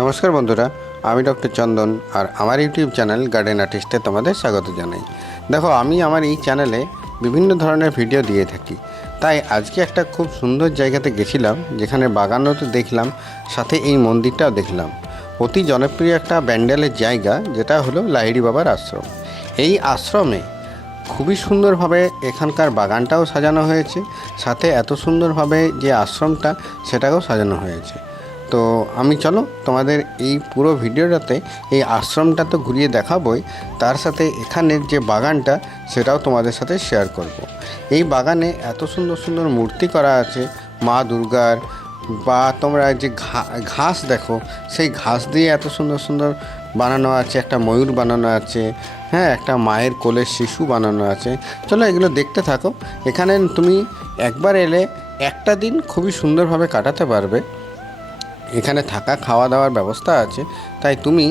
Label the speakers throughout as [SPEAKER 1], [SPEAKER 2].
[SPEAKER 1] নমস্কার বন্ধুরা, আমি ডক্টর চন্দন আর আমার ইউটিউব চ্যানেল গার্ডেন আর্টিস্টে তোমাদের স্বাগত জানাই। দেখো, আমি আমার এই চ্যানেলে বিভিন্ন ধরনের ভিডিও দিয়ে থাকি। তাই আজকে একটা খুব সুন্দর জায়গাতে গেছিলাম, যেখানে বাগানও তো দেখলাম, সাথে এই মন্দিরটাও দেখলাম। অতি জনপ্রিয় একটা ব্যান্ডেলের জায়গা, যেটা হলো লাহিড়ি বাবার আশ্রম। এই আশ্রমে খুবই সুন্দরভাবে এখানকার বাগানটাও সাজানো হয়েছে, সাথে এত সুন্দরভাবে যে আশ্রমটা, সেটাকেও সাজানো হয়েছে। তো আমি চলো তোমাদের এই পুরো ভিডিওটাতে এই আশ্রমটা তো ঘুরিয়ে দেখাবই। তার সাথে এখানের যে বাগানটা, সেটাও তোমাদের সাথে শেয়ার করব। এই বাগানে এত সুন্দর সুন্দর মূর্তি করা আছে, মা দুর্গার, বা তোমরা যে ঘাস দেখো, সেই ঘাস দিয়ে এত সুন্দর সুন্দর বানানো আছে, একটা ময়ূর বানানো আছে হ্যাঁ একটা মায়ের কোলের শিশু বানানো আছে। চলো এগুলো দেখতে থাকো। এখানে তুমি একবার এলে একটা দিন খুবই সুন্দরভাবে কাটাতে পারবে। এখানে থাকা খাওয়া দাওয়ার ব্যবস্থা আছে, তাই তুমি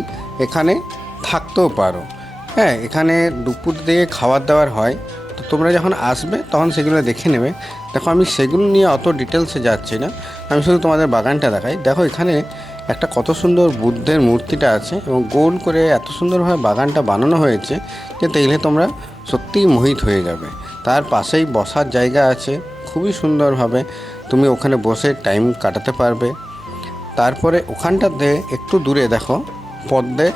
[SPEAKER 1] এখানে থাকতেও পারো। হ্যাঁ এখানে দুপুর দিয়ে খাবার দাবার হয়, তো তোমরা যখন আসবে তখন সেগুলো দেখে নেবে। দেখো, আমি সেগুলো নিয়ে অত ডিটেলসে যাচ্ছি না, আমি শুধু তোমাদের বাগানটা দেখাই। দেখো, এখানে একটা কত সুন্দর বুদ্ধের মূর্তিটা আছে এবং গোল করে এত সুন্দরভাবে বাগানটা বানানো হয়েছে যে দেখলে তোমরা সত্যিই মোহিত হয়ে যাবে। তার পাশেই বসার জায়গা আছে, খুবই সুন্দরভাবে। তুমি ওখানে বসে টাইম কাটাতে পারবে। তারপরে ওখানটাতে একটু দূরে দেখো, পদ্মে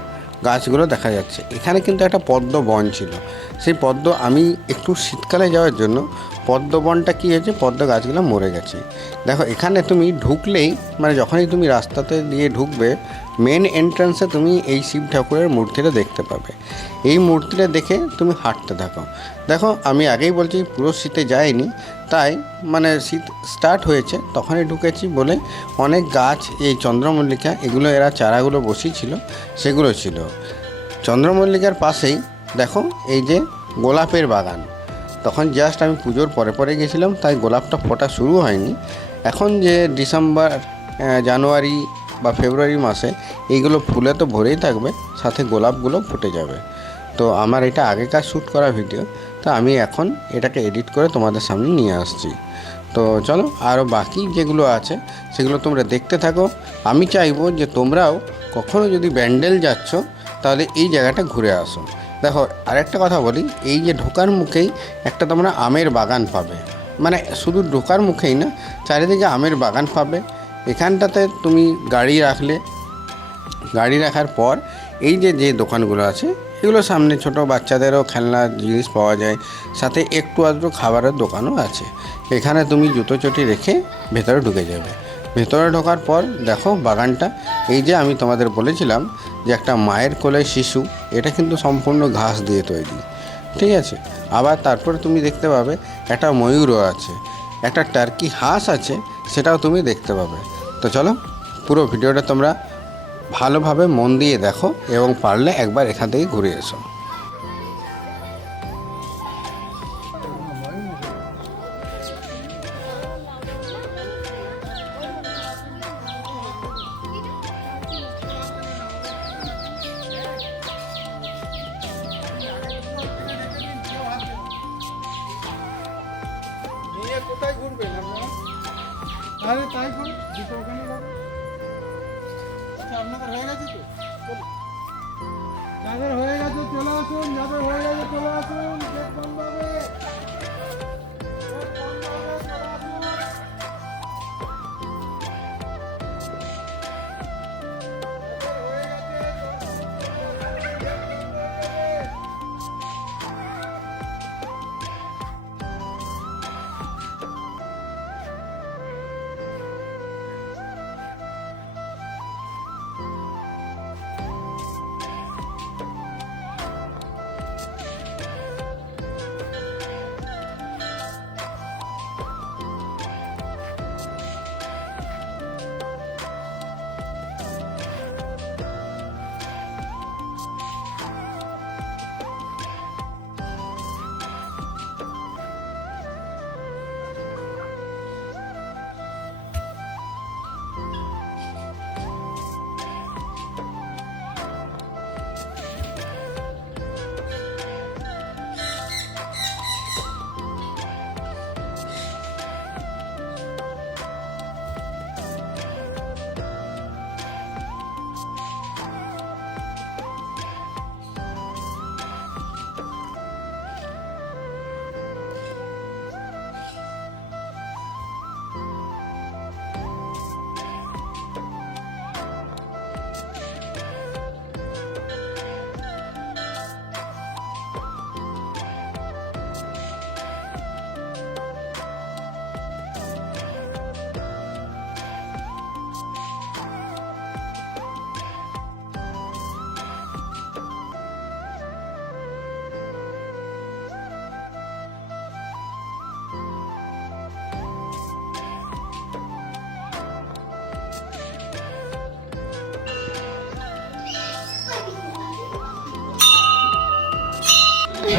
[SPEAKER 1] গাছগুলো দেখা যাচ্ছে। এখানে কিন্তু একটা পদ্ম বন ছিল। সেই পদ্ম আমি একটু শীতকালে যাওয়ার জন্য পদ্ম বনটা কী হয়েছে? পদ্ম গাছগুলো মরে গেছে। দেখো, এখানে তুমি ঢুকলেই মানে যখনই তুমি রাস্তাতে দিয়ে ঢুকবে মেন এন্ট্রান্সে তুমি এই শিব ঠাকুরের মূর্তিটা দেখতে পাবে। এই মূর্তিটা দেখে তুমি হাঁটতে থাকো। দেখো, আমি আগেই বলছি, পুরো শীতে যাইনি। তাই মানে শীত স্টার্ট হয়েছে, তখনই ঢুকেছি বলে অনেক গাছ, এই চন্দ্রমল্লিকা, এগুলো এরা চারাগুলো বসিয়েছিল, সেগুলো ছিল। চন্দ্রমল্লিকার পাশেই, দেখো, এই যে গোলাপের বাগান। তখন জাস্ট আমি পুজোর পরে পরে গেছিলাম, তাই গোলাপটা ফোটা শুরু হয়নি। এখন যে ডিসেম্বর জানুয়ারি বা ফেব্রুয়ারি মাসে এইগুলো ফুলে তো ভরেই থাকবে, সাথে গোলাপগুলো ফুটে যাবে। তো আমার এটা আগেকার শ্যুট করা ভিডিও, তো আমি এখন এটাকে এডিট করে তোমাদের সামনে নিয়ে আসছি। তো চলো আরও বাকি যেগুলো আছে, সেগুলো তোমরা দেখতে থাকো। আমি চাইব যে তোমরাও কখনো যদি ব্যান্ডেল যাচ্ছ, তাহলে এই জায়গাটা ঘুরে আসো। দেখো, আরেকটা কথা বলি, এই যে ঢোকার মুখেই একটা তোমরা আমের বাগান পাবে। মানে শুধু ঢোকার মুখেই না, চারিদিকে আমের বাগান পাবে এখানটাতে তুমি গাড়ি রাখলে, গাড়ি রাখার পর এই যে যে দোকানগুলো আছে, এগুলো সামনে ছোট বাচ্চাদেরও খেলনার জিনিস পাওয়া যায়, সাথে একটু আধটু খাবারের দোকানও আছে। এখানে তুমি জুতো চটি রেখে ভেতরে ঢুকে যাবে। ভেতরে ঢোকার পর দেখো বাগানটা, এই যে আমি তোমাদের বলেছিলাম যে একটা মায়ের কোলে শিশু, এটা কিন্তু সম্পূর্ণ ঘাস দিয়ে তৈরি, ঠিক আছে? আবার তারপরে তুমি দেখতে পাবে একটা ময়ূরও আছে, একটা টার্কি হাঁস আছে, সেটাও তুমি দেখতে পাবে। তো চলো, পুরো ভিডিওটা তোমরা ভালোভাবে মন দিয়ে দেখো এবং পারলে একবার এখান থেকে ঘুরে এসো। কোথায় ঘুরবেন আপনারা
[SPEAKER 2] তাই যাদের হয়ে গেছে চলে আসুন যাদের হয়ে গেছে চলে আসুন।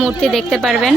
[SPEAKER 3] মূর্তি দেখতে পারবেন।